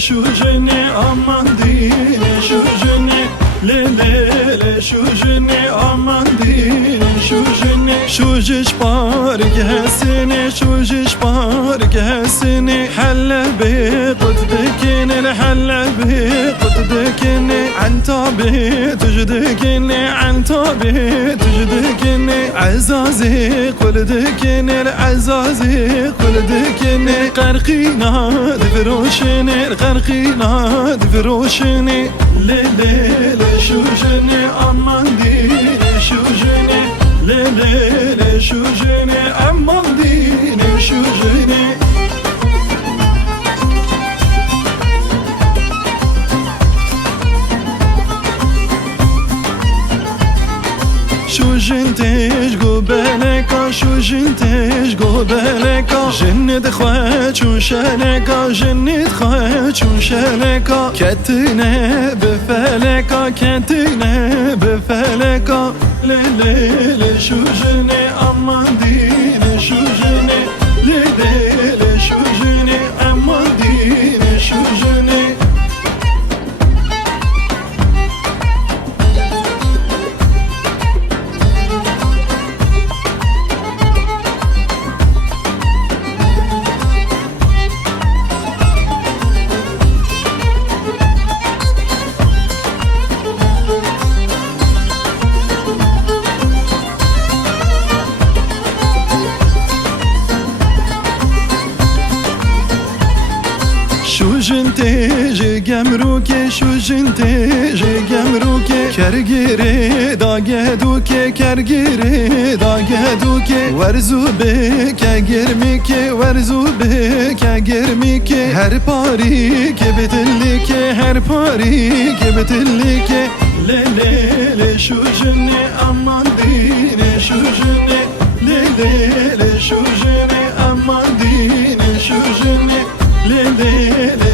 شو جني aman dine şu jene le le le şu jene aman dine şu jene şu jiş par gehsene şu jiş par gehsene halla bi qdekene halla bi qdekene an tabi تجدكني عن tabi تجدكني عزازي قلدكني عزازي قلدكني قرقينا دفروشني قرقينا دفروشني لي لي لي شو جني امان دي شو جني لي لي لي شو جني امان دي شو جني شو جنتش قبلكا شو جنتش قبلكا جنت خوات شو شلكا جنت خوات شو شلكا كتنا بفلكا كتنا بفلكا لي لي لي شو جني امان ديني شو جني لي لي لي شو جني امان ديني شو جني شو جنتج جمروكي شو جنتج جمروكي كرجري داغدوكي كرجري داغدوكي ورزو بك جرميكي ورزو بك جرميكي هر باري كبتلكي هر باري كبتلكي لي لي لي شو جني امان ديني شو جني لي لي لي شو جني امان ديني شو جني لي لي